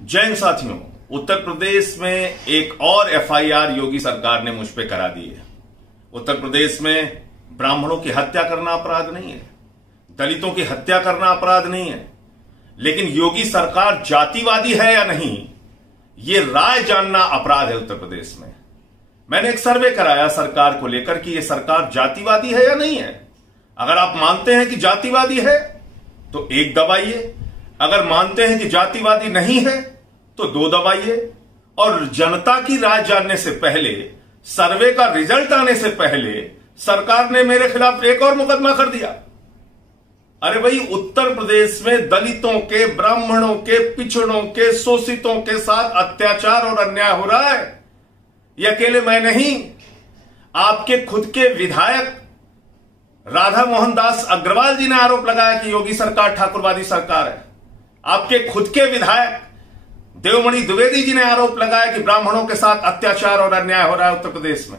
जय हिंद साथियों, उत्तर प्रदेश में एक और एफआईआर योगी सरकार ने मुझ पे करा दी है। उत्तर प्रदेश में ब्राह्मणों की हत्या करना अपराध नहीं है, दलितों की हत्या करना अपराध नहीं है, लेकिन योगी सरकार जातिवादी है या नहीं, यह राय जानना अपराध है उत्तर प्रदेश में। मैंने एक सर्वे कराया सरकार को लेकर कि यह सरकार जातिवादी है या नहीं है। अगर आप मानते हैं कि जातिवादी है तो 1 दबाइए, अगर मानते हैं कि जातिवादी नहीं है तो 2 दबाइए। और जनता की राय जानने से पहले, सर्वे का रिजल्ट आने से पहले सरकार ने मेरे खिलाफ एक और मुकदमा कर दिया। अरे भाई, उत्तर प्रदेश में दलितों के, ब्राह्मणों के, पिछड़ों के, शोषितों के साथ अत्याचार और अन्याय हो रहा है। ये अकेले मैं नहीं, आपके खुद के विधायक राधा मोहन दास अग्रवाल जी ने आरोप लगाया कि योगी सरकार ठाकुरवादी सरकार है। आपके खुद के विधायक देवमणि द्विवेदी जी ने आरोप लगाया कि ब्राह्मणों के साथ अत्याचार और अन्याय हो रहा है उत्तर प्रदेश में।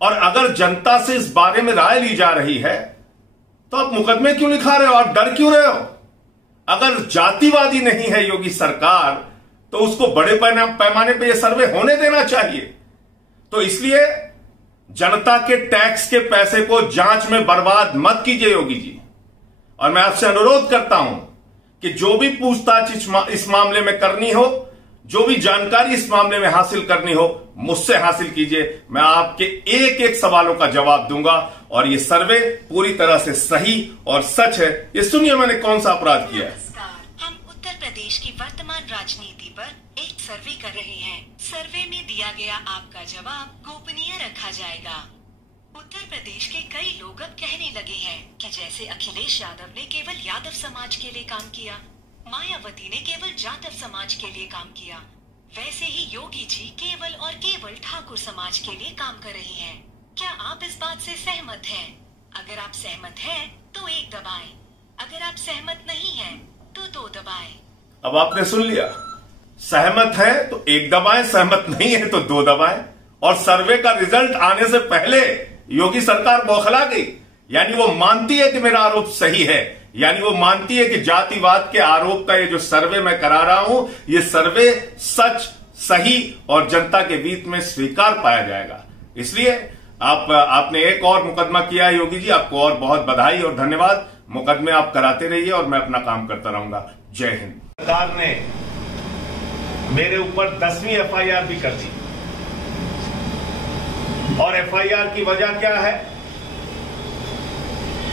और अगर जनता से इस बारे में राय ली जा रही है तो आप मुकदमे क्यों लिखा रहे हो? आप डर क्यों रहे हो? अगर जातिवादी नहीं है योगी सरकार तो उसको बड़े पैमाने पर यह सर्वे होने देना चाहिए। तो इसलिए जनता के टैक्स के पैसे को जांच में बर्बाद मत कीजिए योगी जी। और मैं आपसे अनुरोध करता हूं कि जो भी पूछताछ इस मामले में करनी हो, जो भी जानकारी इस मामले में हासिल करनी हो, मुझसे हासिल कीजिए। मैं आपके एक एक सवालों का जवाब दूंगा। और ये सर्वे पूरी तरह से सही और सच है। ये सुनिए मैंने कौन सा अपराध किया है। हम उत्तर प्रदेश की वर्तमान राजनीति पर एक सर्वे कर रहे हैं। सर्वे में दिया गया आपका जवाब गोपनीय रखा जाएगा। उत्तर प्रदेश के कई लोग अब कहने लगे हैं कि जैसे अखिलेश यादव ने केवल यादव समाज के लिए काम किया, मायावती ने केवल जाटव समाज के लिए काम किया, वैसे ही योगी जी केवल और केवल ठाकुर समाज के लिए काम कर रहे हैं। क्या आप इस बात से सहमत हैं? अगर आप सहमत हैं तो 1 दबाएं, अगर आप सहमत नहीं हैं तो 2 दबाएं। अब आपने सुन लिया, सहमत है तो 1 दबाएं, सहमत नहीं है तो 2 दबाएं। और सर्वे का रिजल्ट आने से पहले योगी सरकार बौखला गई। यानी वो मानती है कि मेरा आरोप सही है, यानी वो मानती है कि जातिवाद के आरोप का ये जो सर्वे मैं करा रहा हूं, ये सर्वे सच, सही और जनता के बीच में स्वीकार पाया जाएगा। इसलिए आपने एक और मुकदमा किया है योगी जी, आपको और बहुत बधाई और धन्यवाद। मुकदमे आप कराते रहिए और मैं अपना काम करता रहूंगा। जय हिंद। सरकार ने मेरे ऊपर 10वीं एफआईआर भी कर दी। और एफआईआर की वजह क्या है?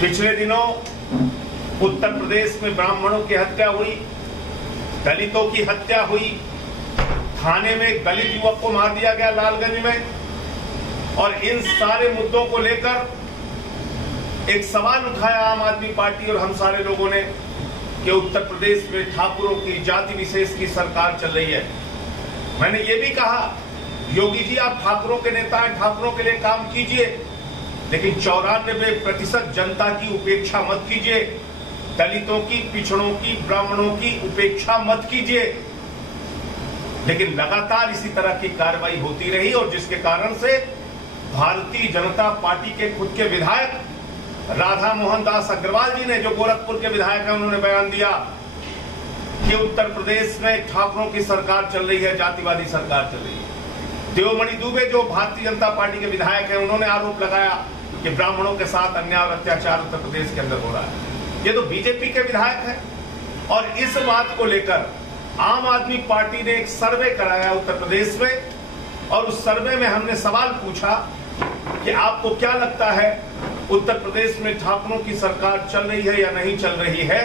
पिछले दिनों उत्तर प्रदेश में ब्राह्मणों की हत्या हुई, दलितों की हत्या हुई, थाने में एक दलित युवक को मार दिया गया लालगंज में। और इन सारे मुद्दों को लेकर एक सवाल उठाया आम आदमी पार्टी और हम सारे लोगों ने कि उत्तर प्रदेश में ठाकुरों की, जाति विशेष की सरकार चल रही है। मैंने ये भी कहा, योगी जी आप ठाकुरों के नेता हैं, ठाकुरों के लिए काम कीजिए, लेकिन 94% जनता की उपेक्षा मत कीजिए, दलितों की, पिछड़ों की, ब्राह्मणों की उपेक्षा मत कीजिए। लेकिन लगातार इसी तरह की कार्रवाई होती रही और जिसके कारण से भारतीय जनता पार्टी के खुद के विधायक राधा मोहन दास अग्रवाल जी ने, जो गोरखपुर के विधायक हैं, उन्होंने बयान दिया कि उत्तर प्रदेश में ठाकुरों की सरकार चल रही है, जातिवादी सरकार चल रही है। देवमणि दुबे, जो भारतीय जनता पार्टी के विधायक हैं, उन्होंने आरोप लगाया कि ब्राह्मणों के साथ अन्याय और अत्याचार उत्तर प्रदेश के अंदर हो रहा है। ये तो बीजेपी के विधायक हैं। और इस बात को लेकर आम आदमी पार्टी ने एक सर्वे कराया उत्तर प्रदेश में। और उस सर्वे में हमने सवाल पूछा कि आपको क्या लगता है, उत्तर प्रदेश में ठाकुरों की सरकार चल रही है या नहीं चल रही है?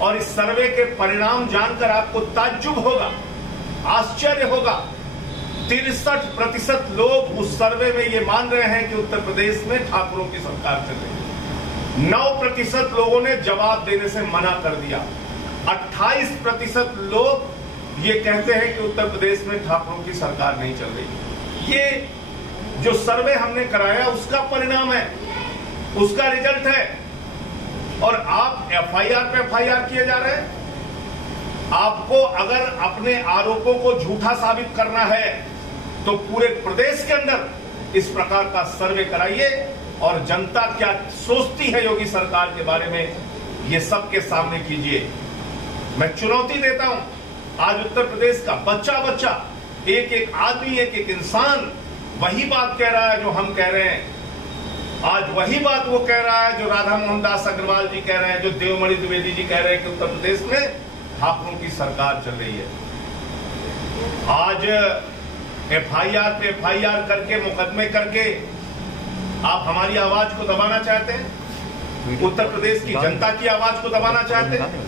और इस सर्वे के परिणाम जानकर आपको ताज्जुब होगा, आश्चर्य होगा। 63% लोग उस सर्वे में ये मान रहे हैं कि उत्तर प्रदेश में ठाकुरों की सरकार चल रही है। 9% लोगों ने जवाब देने से मना कर दिया। 28% लोग ये कहते हैं कि उत्तर प्रदेश में ठाकुरों की सरकार नहीं चल रही। ये जो सर्वे हमने कराया उसका परिणाम है, उसका रिजल्ट है। और आप एफआईआर पे एफआईआर किए जा रहे हैं। आपको अगर अपने आरोपों को झूठा साबित करना है तो पूरे प्रदेश के अंदर इस प्रकार का सर्वे कराइए और जनता क्या सोचती है योगी सरकार के बारे में, ये सबके सामने कीजिए। मैं चुनौती देता हूं आज उत्तर प्रदेश का बच्चा बच्चा, एक एक आदमी, एक एक इंसान वही बात कह रहा है जो हम कह रहे हैं। आज वही बात वो कह रहा है जो राधा मोहन दास अग्रवाल जी कह रहे हैं, जो देवमणि द्विवेदी जी कह रहे हैं कि उत्तर प्रदेश में ठाकरों की सरकार चल रही है। आज एफआईआर पे एफआईआर करके, मुकदमे करके आप हमारी आवाज को दबाना चाहते हैं, उत्तर प्रदेश की जनता की आवाज को दबाना चाहते हैं।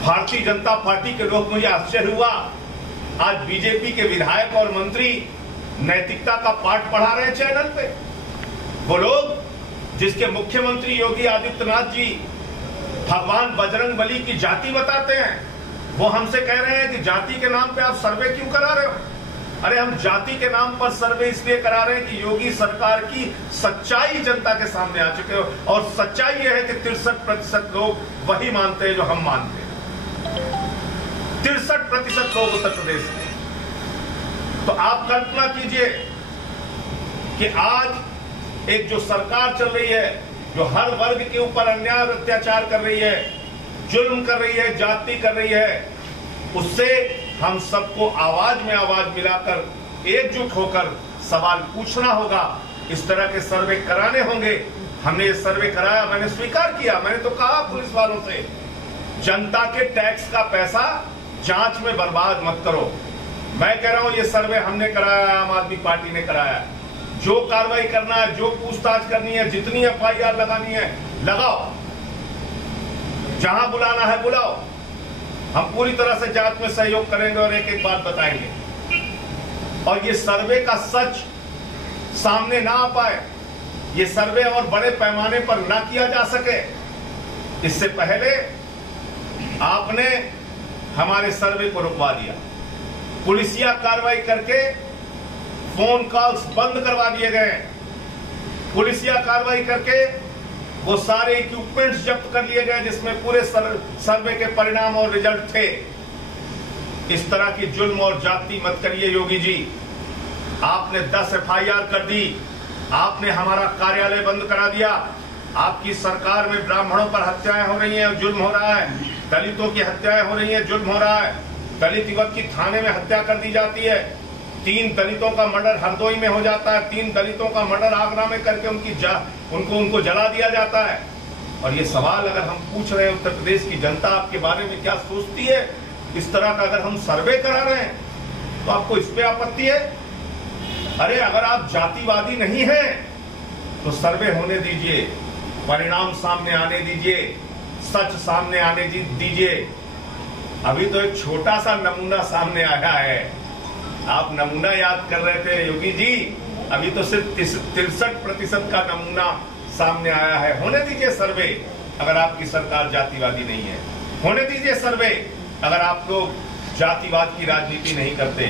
भारतीय जनता पार्टी के लोग, मुझे आश्चर्य हुआ, आज बीजेपी के विधायक और मंत्री नैतिकता का पाठ पढ़ा रहे हैं चैनल पे। वो लोग जिसके मुख्यमंत्री योगी आदित्यनाथ जी भगवान बजरंगबली की जाति बताते हैं, वो हमसे कह रहे हैं कि जाति के नाम पे आप सर्वे क्यों करा रहे हो। अरे हम जाति के नाम पर सर्वे इसलिए करा रहे हैं कि योगी सरकार की सच्चाई जनता के सामने आ चुके हो, और सच्चाई यह है कि 63% लोग वही मानते हैं जो हम मानते हैं। 63% लोग उत्तर प्रदेश में। तो आप कल्पना कीजिए कि आज एक जो सरकार चल रही है, जो हर वर्ग के ऊपर अन्याय और अत्याचार कर रही है, जुल्म कर रही है, जाति कर रही है, उससे हम सबको आवाज में आवाज मिलाकर एकजुट होकर सवाल पूछना होगा। इस तरह के सर्वे कराने होंगे। हमने ये सर्वे कराया, मैंने स्वीकार किया, मैंने तो कहा पुलिस वालों से, जनता के टैक्स का पैसा जांच में बर्बाद मत करो। मैं कह रहा हूं ये सर्वे हमने कराया, आम आदमी पार्टी ने कराया। जो कार्रवाई करना है, जो पूछताछ करनी है, जितनी एफआईआर लगानी है लगाओ, जहां बुलाना है बुलाओ। हम पूरी तरह से जांच में सहयोग करेंगे और एक एक बात बताएंगे। और ये सर्वे का सच सामने ना आ पाए, ये सर्वे और बड़े पैमाने पर ना किया जा सके, इससे पहले आपने हमारे सर्वे को रुकवा दिया। पुलिसिया कार्रवाई करके फोन कॉल्स बंद करवा दिए गए। पुलिसिया कार्रवाई करके वो सारे इक्विपमेंट्स जब्त कर लिए गए जिसमें पूरे सर्वे के परिणाम और रिजल्ट थे। इस तरह की जुल्म और जाति मत करिए योगी जी। आपने 10 एफआईआर कर दी, आपने हमारा कार्यालय बंद करा दिया। आपकी सरकार में ब्राह्मणों पर हत्याएं हो रही हैं और जुल्म हो रहा है, दलितों की हत्याएं हो रही हैं, जुल्म हो रहा है। दलित युवक की थाने में हत्या कर दी जाती है। 3 दलितों का मर्डर हरदोई में हो जाता है, 3 दलितों का मर्डर आगरा में करके उनको जला दिया जाता है। और ये सवाल अगर हम पूछ रहे हैं, उत्तर प्रदेश की जनता आपके बारे में क्या सोचती है, इस तरह का अगर हम सर्वे करा रहे हैं तो आपको इस पे आपत्ति है? अरे अगर आप जातिवादी नहीं हैं तो सर्वे होने दीजिए, परिणाम सामने आने दीजिए, सच सामने आने दीजिए। अभी तो एक छोटा सा नमूना सामने आया है। आप नमूना याद कर रहे थे योगी जी, अभी तो सिर्फ 63% का नमूना सामने आया है। होने दीजिए सर्वे अगर आपकी सरकार जातिवादी नहीं है। होने दीजिए सर्वे अगर आप लोग जातिवाद की राजनीति नहीं करते।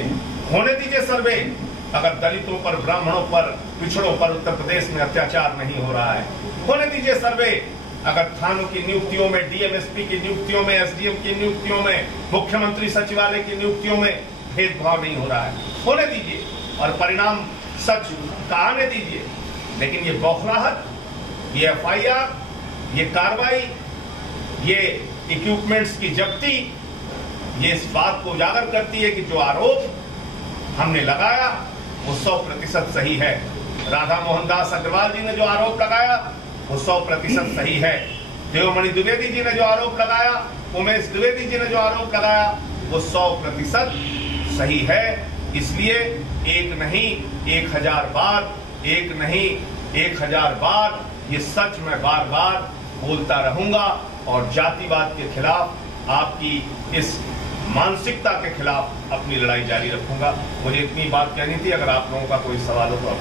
होने दीजिए सर्वे अगर दलितों पर, ब्राह्मणों पर, पिछड़ों पर उत्तर प्रदेश में अत्याचार नहीं हो रहा है। होने दीजिए सर्वे अगर थानों की नियुक्तियों में, डीएमएसपी की नियुक्तियों में, एसडीएम की नियुक्तियों में, मुख्यमंत्री सचिवालय की नियुक्तियों में भेदभाव नहीं हो रहा है। होने दीजिए और परिणाम सच का आने दीजिए। लेकिन ये बौखलाहट, ये एफआईआर, ये कार्रवाई, ये इक्विपमेंट्स की जब्ती, ये इस बात को उजागर करती है कि जो आरोप हमने लगाया वो 100% सही है। राधा मोहन दास अग्रवाल जी ने जो आरोप लगाया वो 100% सही है। देवमणि द्विवेदी जी ने जो आरोप लगाया, उमेश द्विवेदी जी ने जो आरोप लगाया वो 100% सही है। इसलिए एक नहीं 1000 बार, एक नहीं 1000 बार ये सच मैं बार बार बोलता रहूंगा और जातिवाद के खिलाफ, आपकी इस मानसिकता के खिलाफ अपनी लड़ाई जारी रखूंगा। मुझे इतनी बात कहनी थी। अगर आप लोगों का कोई सवाल हो तो आप